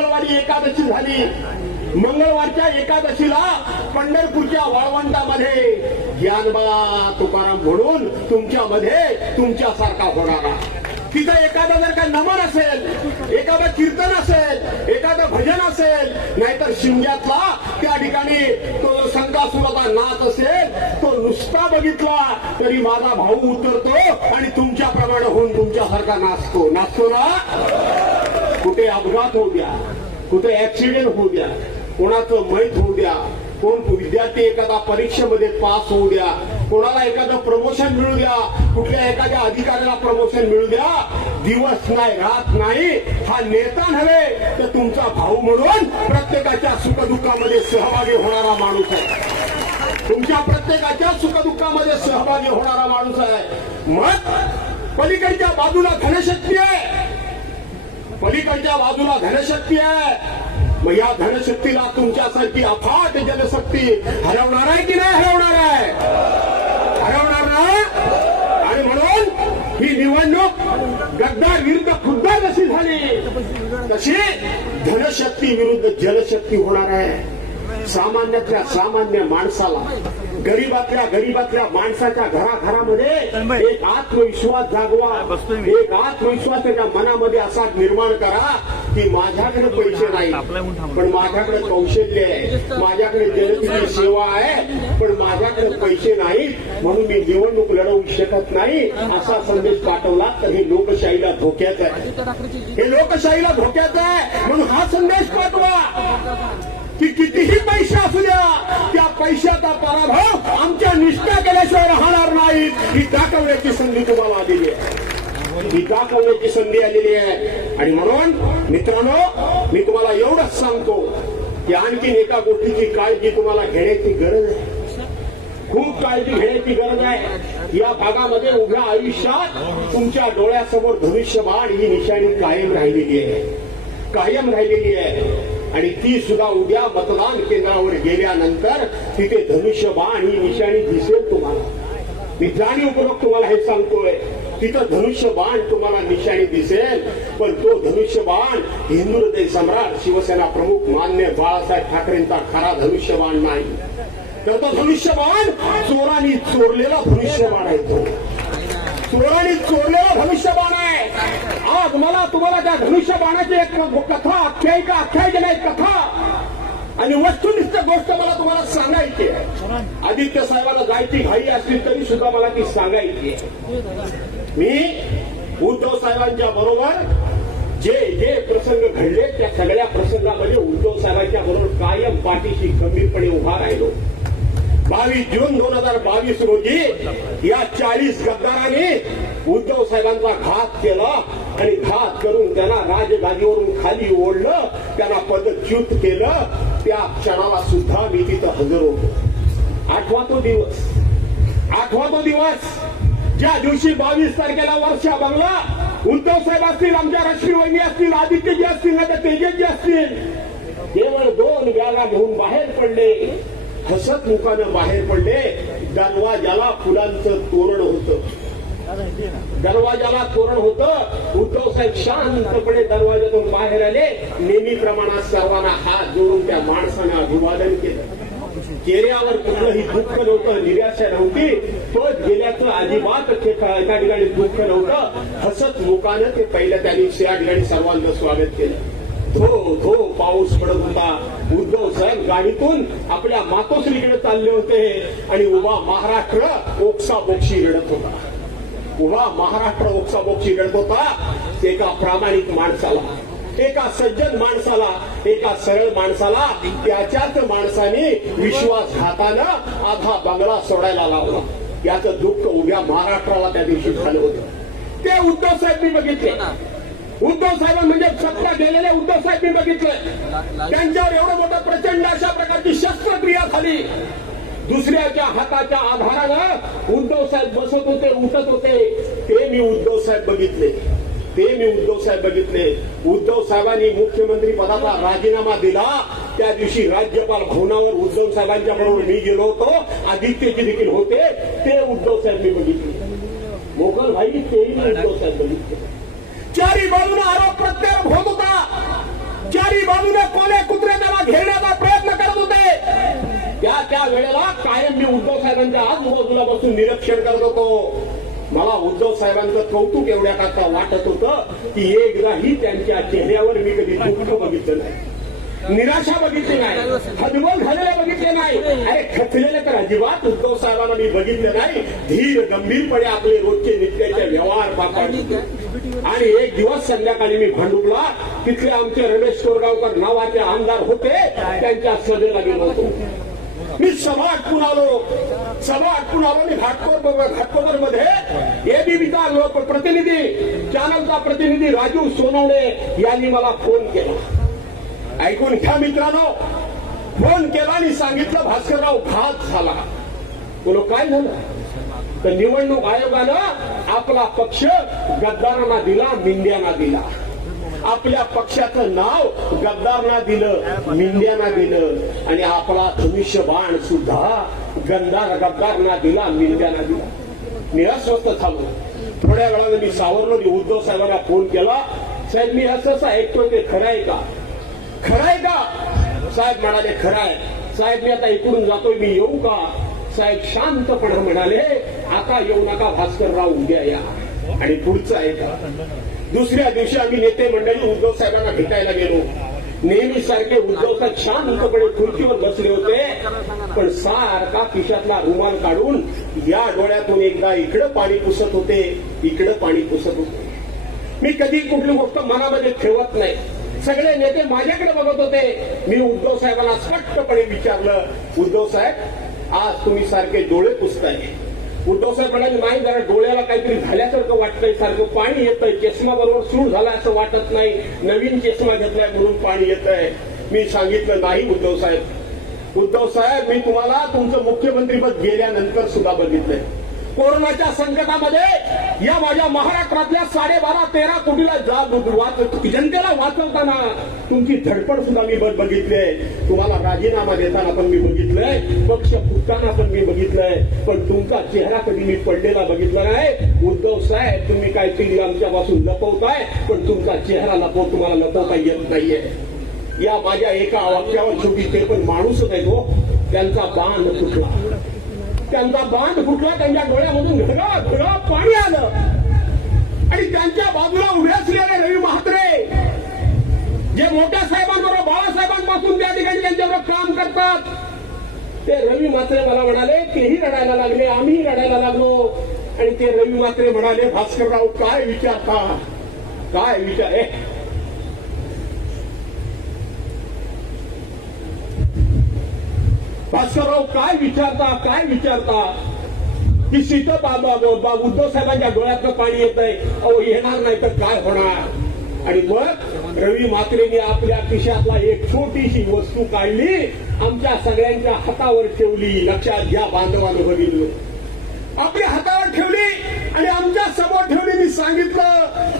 मंगळवारी एकादशी झाली. मंगळवारच्या एकादशीला पंढरपूरच्या वाळवंटामध्ये ज्ञानबा तुकाराम म्हणून तुमच्यामध्ये तुमच्यासारखा होणारा तिथं एखादा जर का नमन असेल एखादं कीर्तन असेल एखादं भजन असेल नाहीतर शिमग्यातला त्या ठिकाणी तो संकासुराचा नाच असेल तो नुसता बघितला तरी माझा भाऊ उतरतो आणि तुमच्याप्रमाणे होऊन तुमच्यासारखा नाचतो. नाचतो ना? कुठे अपघात होऊ द्या कुठे ऍक्सिडेंट होऊ द्या कोणाचं मैत होऊ द्या कोण विद्यार्थी एखादा परीक्षेमध्ये पास होऊ द्या कोणाला एखादं प्रमोशन मिळू द्या कुठल्या एखाद्या अधिकाऱ्याला प्रमोशन मिळू द्या दिवस नाही रात नाही हा नेता नव्हे तर तुमचा भाऊ म्हणून प्रत्येकाच्या सुखदुःखामध्ये सहभागी होणारा माणूस आहे. तुमच्या प्रत्येकाच्या सुखदुःखामध्ये सहभागी होणारा माणूस आहे. मग पलीकडच्या बाजूला घनशक्ती आहे. पलीकडच्या बाजूला धनशक्ती आहे. मग या धनशक्तीला तुमच्यासारखी अफाट जनशक्ती हरवणार आहे की नाही हरवणार आहे? हरवणार ना? आणि म्हणून ही निवडणूक गद्दार विरुद्ध खुद्दार जशी झाली तशी धनशक्ती विरुद्ध जलशक्ती होणार आहे. सामान्यातल्या सामान्य माणसाला गरीबातल्या गरीबातल्या माणसाच्या घराघरामध्ये एक आत्मविश्वास जागवा. एक आत्मविश्वास त्याच्या मनामध्ये असा निर्माण करा की माझ्याकडे पैसे नाही पण माझ्याकडे कौशल्य आहे. माझ्याकडे जनतेची सेवा आहे. पण माझ्याकडे पैसे नाहीत. म्हणून मी निवडणूक लढवू शकत नाही असा संदेश पाठवला तर हे लोकशाहीला धोक्यात आहे. हे लोकशाहीला धोक्यात आहे. म्हणून हा संदेश पाठवा. की कितीही पैसे असू द्या त्या पैशाचा पराभव आमच्या निष्ठा केल्याशिवाय राहणार नाही ही दाखवण्याची संधी तुम्हाला आलेली आहे ही दाखवण्याची संधी आलेली आहे आणि म्हणून मित्रांनो मी तुम्हाला एवढंच सांगतो की आणखीन एका गोष्टीची काळजी तुम्हाला घेण्याची गरज आहे खूप काळजी घेण्याची गरज आहे या भागामध्ये उभ्या आयुष्यात तुमच्या डोळ्यासमोर धनुष्यबाण ही निशाणी कायम राहिलेली आहे कायम राहिलेली आहे आणि ती सुद्धा उद्या मतदान केंद्रावर गेल्यानंतर तिथे धनुष्यबाण ही निशाणी दिसेल तुम्हाला. मी जाणीवपूर्वक तुम्हाला हे सांगतोय तिथं धनुष्यबाण तुम्हाला निशाणी दिसेल पण तो धनुष्यबाण हिंदू हृदय सम्राट शिवसेना प्रमुख मान्य बाळासाहेब ठाकरेंचा खरा धनुष्यबाण नाही. तर तो धनुष्यबाण चोरांनी चोरलेला धनुष्यबाण आहे तो. चोरांनी चोरलेला धनुष्यबाण आहे. आज मला तुम्हाला त्या धनुष्यबाणाची एक कथा आख्यायिका आख्यायिका एक कथा. आणि वस्तुनिष्ठ गोष्ट मला तुम्हाला सांगायची आहे. आदित्य साहेबांना जायची घाई असली तरी सुद्धा मला ती सांगायची आहे. मी उद्धव साहेबांच्या बरोबर जे जे प्रसंग घडले त्या सगळ्या प्रसंगामध्ये उद्धव साहेबांच्या बरोबर कायम पाठीशी गंभीरपणे उभा राहिलो. बावीस जून दोन हजार बावीस रोजी या चाळीस गद्दारांनी उद्धव साहेबांचा घात केला आणि घात करून त्यांना राजगादीवरून खाली ओढलं त्यांना पदच्युत केलं. त्या क्षणाला सुद्धा मी तिथं हजर होतो. आठवा तो दिवस. आठवा तो दिवस. ज्या दिवशी बावीस तारखेला वर्षा बंगला उद्धव साहेब असतील आमच्या रश्मी वहिनी असतील आदित्यजी असतील ना तर तेजसजी असतील केवळ दोन बॅगा घेऊन बाहेर पडले. हसत मुखानं बाहेर पडले. दरवाजाला फुलांचं तोरण होतं. दरवाजाला तोरण होत. उद्धव साहेब शांतपणे दरवाजातून बाहेर आले. नेहमी प्रमाणात सर्वांना हात जोडून त्या माणसाने अभिवादन केलं. चेहऱ्यावर कुठलंही दुःख नव्हतं निराशा नव्हती. पद गेल्याचं अजिबात एका ठिकाणी दुःख नव्हतं. हसत मुखानं ते पहिल्या त्यांनी त्या ठिकाणी सर्वांचं स्वागत केलं. धो धो पाऊस पडत होता. उद्धव साहेब गाडीतून आपल्या मातोश्रीकडे चालले होते आणि उभा महाराष्ट्र ओक्सा बोक्षी रडत होता. उभा महाराष्ट्र ओक्सा बोक्षी रडत होता. एका प्रामाणिक माणसाला एका सज्जन माणसाला एका सरळ माणसाला त्याच्याच माणसाने विश्वासघातानं आधा बंगला सोडायला लावला. याचं दुःख उभ्या महाराष्ट्राला त्या दिवशी झालं होतं. ते उद्धव साहेब मी बघितले उद्धव साहेब म्हणजे सत्ता गेलेले उद्धव साहेब मी बघितले त्यांच्यावर एवढं मोठं प्रचंड अशा प्रकारची शस्त्रक्रिया झाली. दुसऱ्याच्या हाताच्या आधारानं उद्धव साहेब बसत होते उठत होते. मी उद्धव साहेब बघितले. ते मी उद्धव साहेब बघितले. उद्धव साहेबांनी मुख्यमंत्री पदाचा राजीनामा दिला. त्या दिवशी राज्यपाल भवनावर उद्धव साहेबांच्या बरोबर मी गेलो होतो. आदित्यजी देखील होते. ते उद्धव साहेब मी बघितले. मोगल भाई तेही मी उद्धव साहेब बघितले. चारी बाजूने आरोप प्रत्यारोप होत होता. चारी बाजूने कोणे कुत्रे त्याला घेण्याचा प्रयत्न करत होते. त्या त्या वेळेला कायम मी उद्धव साहेबांच्या आजूबाजूला बसून निरीक्षण करत होतो. मला उद्धव साहेबांचं कौतुक एवढ्या करता वाटत होतं की एकदाही त्यांच्या चेहऱ्यावर मी कधी दुःख बघितलं नाही. निराशा बघितली नाही. हदबल झालेले बघितले नाही. अरे खचलेले तर अजिबात उद्धव साहेबांना मी बघितले नाही. धीर गंभीरपणे आपले रोजचे नित्याचे व्यवहार आणि एक दिवस संध्याकाळी मी भांडुपला. तिथले आमचे रमेश कोरगावकर नावाचे आमदार होते. त्यांच्या सभेला गेलो होतो. मी सभा आटपून आलो सभा आटपून आलो मी घाटकोर घाटकोदरमध्ये एबीबीचा लोक प्रतिनिधी चॅनलचा प्रतिनिधी राजू सोनवणे यांनी मला फोन केला. ऐकून घ्या मित्रांनो फोन केला आणि सांगितलं भास्करराव घात झाला. बोलो काय झालं? तर निवडणूक आयोगानं आपला पक्ष गद्दारांना दिला मिंड्यांना दिला. आपल्या पक्षाचं नाव गद्दारना दिलं मिंद्यांना दिलं आणि आपला धनुष्य बाण सुद्धा गद्दार गद्दारना दिला मिंद्यांना दिला. मी अस्वस्थ झालो. थोड्या वेळाने मी सावरलो मी उद्धव साहेबांना फोन केला. साहेब मी असं असं ऐकतोय ते खरं आहे का? खरं आहे का? साहेब म्हणाले खरं आहे. साहेब मी आता इकडून जातोय मी येऊ का? साहेब शांतपणे म्हणाले आता येऊ नका भास्करराव उद्या या. आणि पुढचं आहे का? दुसऱ्या दिवशी आम्ही नेते मंडळी उद्धव साहेबांना भेटायला गेलो. नेहमी सारखे उद्धव साहेब शांतपणे खुर्चीवर बसले होते. पण सारखा खिशातला रुमाल काढून या डोळ्यातून एकदा इकडं पाणी पुसत होते इकडं पाणी पुसत होते. मी कधी कुठली गोष्ट मनामध्ये ठेवत नाही. सगळे नेते माझ्याकडे बघत होते. मी उद्धव साहेबांना स्पष्टपणे विचारलं उद्धव साहेब आज तुम्ही सारखे डोळे पुसताय. उद्धव म्हणाले नाही जरा डोळ्याला काहीतरी झाल्यासारखं वाटतंय सारखं पाणी येतंय. चष्मा बरोबर सुरू झाला असं वाटत नाही. नवीन चष्मा घेतलाय म्हणून पाणी येतंय. मी सांगितलं नाही उद्धव साहेब. उद्धव साहेब मी तुम्हाला तुमचं मुख्यमंत्रीपद गेल्यानंतर सुद्धा बघितलंय. कोरोनाच्या संकटामध्ये या माझ्या महाराष्ट्रातल्या साडेबारा तेरा कोटीला जा- जनतेला वाचवताना तुमची धडपड सुद्धा मी बघितलीय तुम्हाला राजीनामा देताना पण मी बघितलंय पक्ष फुटताना पण मी बघितलंय पण तुमचा चेहरा कधी मी पडलेला बघितला नाही. उद्धव साहेब तुम्ही काहीतरी आमच्यापासून लपवताय? पण तुमचा चेहरा लपव तुम्हाला लपवता येत नाहीये. या माझ्या एका वाक्यावर शेवटी ते पण माणूसच आहे तो. त्यांचा बांध तुटला. त्यांचा बांध फुटला त्यांच्या डोळ्यामधून घडा पाणी आलं. आणि त्यांच्या बाजूला उभे असलेले रवी म्हात्रे जे मोठ्या साहेबांबरोबर बाळासाहेबांपासून त्या ठिकाणी त्यांच्यावर काम करतात. ते रवी म्हात्रे मला म्हणाले तेही रडायला लागले आम्ही रडायला लागलो. आणि ते रवी म्हात्रे म्हणाले भास्करराव काय विचारता? काय विचार भास्करराव काय विचारता काय विचारता? की सीट बाबा बाबा उद्धव साहेबांच्या डोळ्यातलं पाणी येत आहे. अहो येणार नाही तर काय होणार? आणि मग रवी म्हात्रेने आपल्या खिशातला एक छोटीशी वस्तू काढली आमच्या सगळ्यांच्या हातावर ठेवली. लक्षात घ्या बांधवानं बघितलं. आपल्या हातावर ठेवली आणि आमच्यासमोर ठेवली मी सांगितलं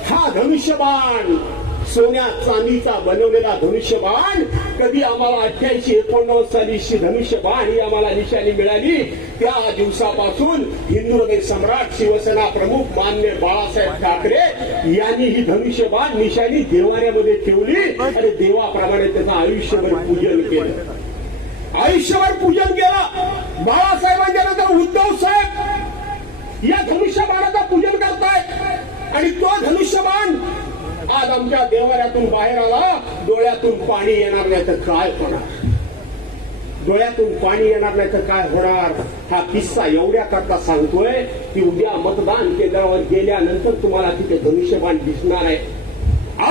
हा धनुष्यबाण. सोन्या चांदीचा बनवलेला धनुष्यबाण कधी आम्हाला अठ्ठ्याऐंशी एकोणनव्वद सालीची धनुष्यबाण ही आम्हाला निशाणी मिळाली. त्या दिवसापासून हिंदू हृदय सम्राट शिवसेना प्रमुख मान्य बाळासाहेब ठाकरे यांनी ही धनुष्यबाण निशाणी देवाऱ्यामध्ये ठेवली आणि देवाप्रमाणे त्याचं आयुष्यभर पूजन केलं. आयुष्यभर पूजन केलं. बाळासाहेबांच्या नंतर उद्धव साहेब या धनुष्यबाणाचं पूजन करतायत. आणि तो धनुष्यबाण आज आमच्या देवाऱ्यातून बाहेर आला डोळ्यातून पाणी येणार नाही तर काय होणार? डोळ्यातून पाणी येणार नाही तर काय होणार? हा किस्सा एवढ्या करता सांगतोय की उद्या मतदान केंद्रावर गेल्यानंतर तुम्हाला तिथे धनुष्यबाण दिसणार आहे.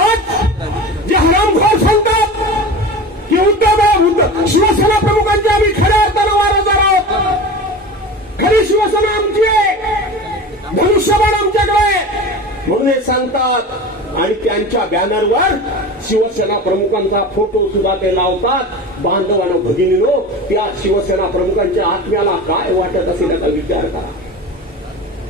आज जे हरामखोर सांगतात की उद्धव शिवसेना प्रमुखांच्या आम्ही खऱ्या अर्थानं वारसदार आहोत. खरी शिवसेना आमची आहे. धनुष्यबाण आमच्याकडे म्हणून हे सांगतात आणि त्यांच्या बॅनरवर शिवसेना प्रमुखांचा फोटो सुद्धा ते लावतात. बांधवानं भगिनीनो त्या शिवसेना प्रमुखांच्या आत्म्याला काय वाटत असेल त्याचा विचार करा.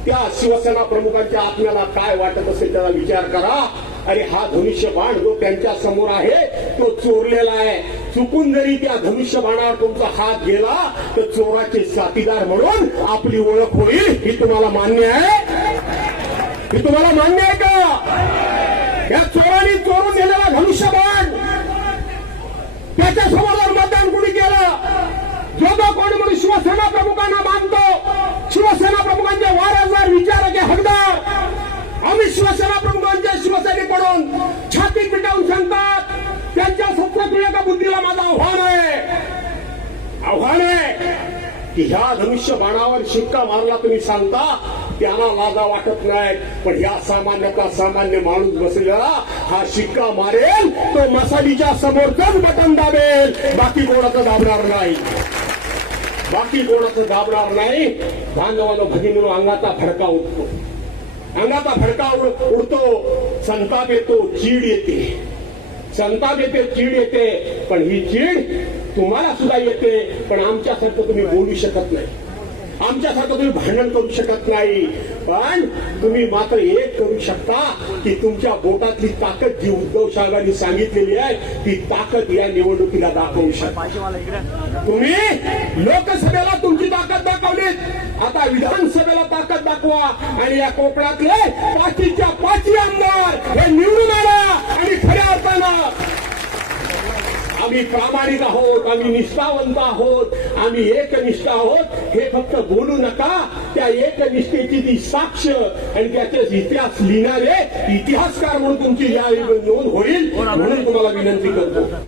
त्या शिवसेना प्रमुखांच्या आत्म्याला काय वाटत असेल त्याचा विचार करा. अरे हा धनुष्यबाण जो त्यांच्यासमोर आहे तो चोरलेला आहे. चुकून जरी त्या धनुष्यबाणावर तुमचा हात गेला तर चोराचे साथीदार म्हणून आपली ओळख होईल. ही तुम्हाला मान्य आहे? ही तुम्हाला मान्य आहे? या चोरांनी चोरून गेलेला धनुष्यबाण. त्याच्यासमोर मतदान कुणी केलं? जो जो कोणी म्हणून शिवसेना प्रमुखांना मानतो. शिवसेना प्रमुखांचे वारंवार विचाराचे हकदार. आम्ही शिवसेना प्रमुखांच्या शिवसेनेकडून छाती पिटावून सांगतात. त्यांच्या शस्त्रक्रियेच्या बुद्धीला माझं आव्हान आहे. आव्हान आहे की ह्या धनुष्य बाणावर शिक्का मारला तुम्ही सांगता? त्याला लाजा वाटत नाही. पण ह्या सामान्याचा सामान्य माणूस बसलेला हा शिक्का मारेल तो मसालीच्या समोरच बटन दाबेल. बाकी कोणाचं दाबणार नाही. बाकी कोणाचं दाबणार नाही. बांधवानं भगिनीनो अंगाचा फडका उठतो अंगाचा फडका उड- उडतो. संताप येतो चीड येते. संताप येते चीड येते. पण ही चीड तुम्हाला सुद्धा येते. पण आमच्यासारखं तुम्ही बोलू शकत नाही. आमच्यासारखं तुम्ही भांडण करू शकत नाही. पण तुम्ही मात्र एक करू शकता की तुमच्या बोटातली ताकद जी उद्धव साहेबांनी सांगितलेली आहे ती ताकद या निवडणुकीला दाखवू शकता. तुम्ही लोकसभेला तुमची ताकद दाखवली. आता विधानसभेला ताकद दाखवा आणि या कोकणातले पाचीच्या पाची आमदार हे निवडून आणा आणि खऱ्या अर्थानं आम्ही प्रामाणिक आहोत आम्ही निष्ठावंत आहोत आम्ही एकनिष्ठ आहोत. हे फक्त बोलू नका. त्या एकनिष्ठेची ती साक्ष आणि त्याचे इतिहास लिहिणारे इतिहासकार म्हणून तुमची यावेळी नोंद होईल. म्हणून तुम्हाला विनंती करतो.